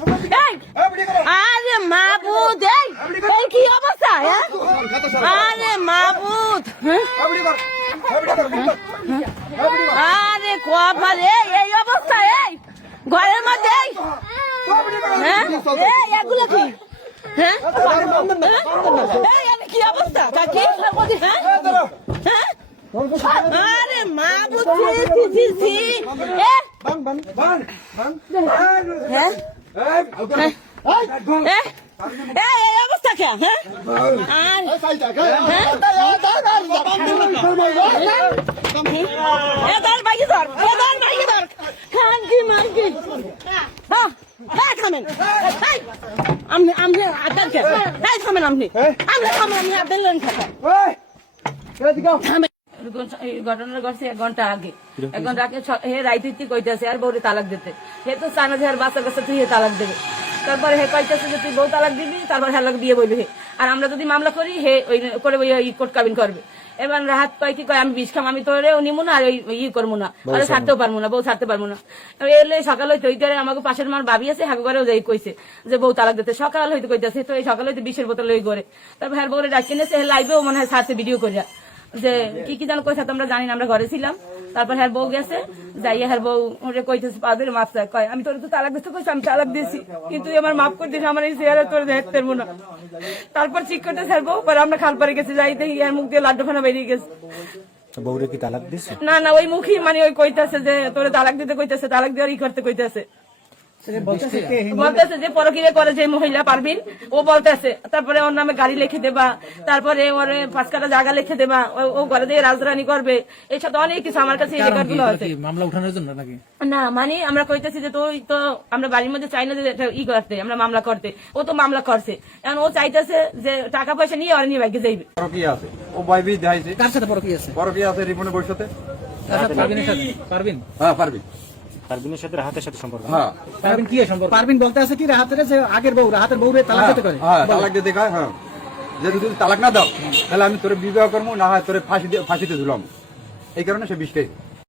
আরে মাবুদ, এই কি অবস্থা? আরে মাবুদ, আরে কপাল, এই অবস্থা, এই ঘরের মধ্যে, এগুলো কি? কি অবস্থা কাকি? আরে মাবুদ, এই অবস্থা কে? থামেন আপনি, আপনি আড্ডান খেয়ে থামেন, আপনি থামেন, আপনি ঘটনা ঘটছে 1 ঘন্টা আগে। 1 ঘন্টা আগে হে রাইতে কইতেছে আর বউরে তালাক দিতে। হে তো চায় না যে আর বাচ্চার কাছে তুই তালাক দেবে। তারপরে হে কইতেছে যে তুই বউ তালাক দিবি, তারপর হ্যাঁ বিয়ে বলবে হে। আর আমরা যদি মামলা করি হে ওই করে কোর্ট কাবিন করবে। এবার রাহাত কয় কি কয় আমি বিষ খাম, আমি তোরেও নিবো না আর ওই করবো না, আর ছাড়তেও পারবো না, বউ ছাড়তে পারবো না। এলে সকাল হইতে ওই করে আমাকে পাশের মার ভাবি আছে হাগু ঘরেও যাই কইছে যে বউ তালাক দিতে। সকাল হইতে কইতেছে, তো এই সকাল হইতে 20-এর বোতল ওই করে। তারপর হ্যাঁ বউরে ডাকিয়ে নিয়েছে, লাইভেও মনে হয় ছাড়ছে ভিডিও করিয়া যে কি যেন কইছে আমরা জানি না, আমরা ঘরে ছিলাম। তারপর হ্যাঁ বউ গেছে, যাইয়া হ্যাঁ বউ ওরে কইতেছে পাবের মাপ চায়, কয় আমি তোর তো তালাক দিতে কইছি, আমি তালাক দিয়েছি কিন্তু আমার মাফ করে দিস, আমার এই চেহারা তোর দেখতে পারবো না। তারপর ঠিক করতে স্যার বউ পরে আমরা খাল পারে গেছি, যাইতে ইয়ার মুখ দিয়ে লাড্ডু খানা বেরিয়ে গেছে। বউরে কি তালাক দিছে? না না, ওই মুখী মানে ওই কইতেছে যে তোর তালাক দিতে কইতেছে, তালাক দেওয়ার ই করতে কইতেছে। বলতেছে যে পরকিয়া করে যে মহিলা পারবিন, ও বলতেছে তারপরে ওর নামে গাড়ি লিখে দেবা, তারপরে ওরে 5 কাঠা জায়গা লিখে দেবা, ও ঘরে দিয়ে রাজরানী করবে, এই সাথে অনেক কিছু। আমার কাছে এই রেকর্ডগুলো আছে। মামলা উঠানোর জন্য নাকি? না মানে আমরা কইতেছি যে তুই তো, আমরা বাড়ির মধ্যে চাই না যে ই করতে, আমরা মামলা করতে, ও তো মামলা করছে। এখন ও চাইতেছে যে টাকা পয়সা নিয়ে ওর নিয়ে বাইকে যাইবে। পরকিয়া আছে, ও বাইবি দেখাইছে। কার সাথে পরকিয়া আছে? পরকিয়া আছে রিপনের বউর সাথে। পারবিনের সাথে? পারবিন? হ্যাঁ পারবি। পারবিনের সাথে রাহাতের সাথে সম্পর্ক? হ্যাঁ। পারবিন কি সম্পর্ক? পারবিন বলতে আছে কি রাহাতের যে আগের বউ, রাহাতের বউরে তালাক দিতে করে? হ্যাঁ তালাক দিতে কয়। হ্যাঁ যদি তুই তালাক না দাও তাহলে আমি তোরে বিবাহ করবো, না হয় তোরে ফাঁসিতে ঝুলাম। এই কারণে সে বিষ খাইছে।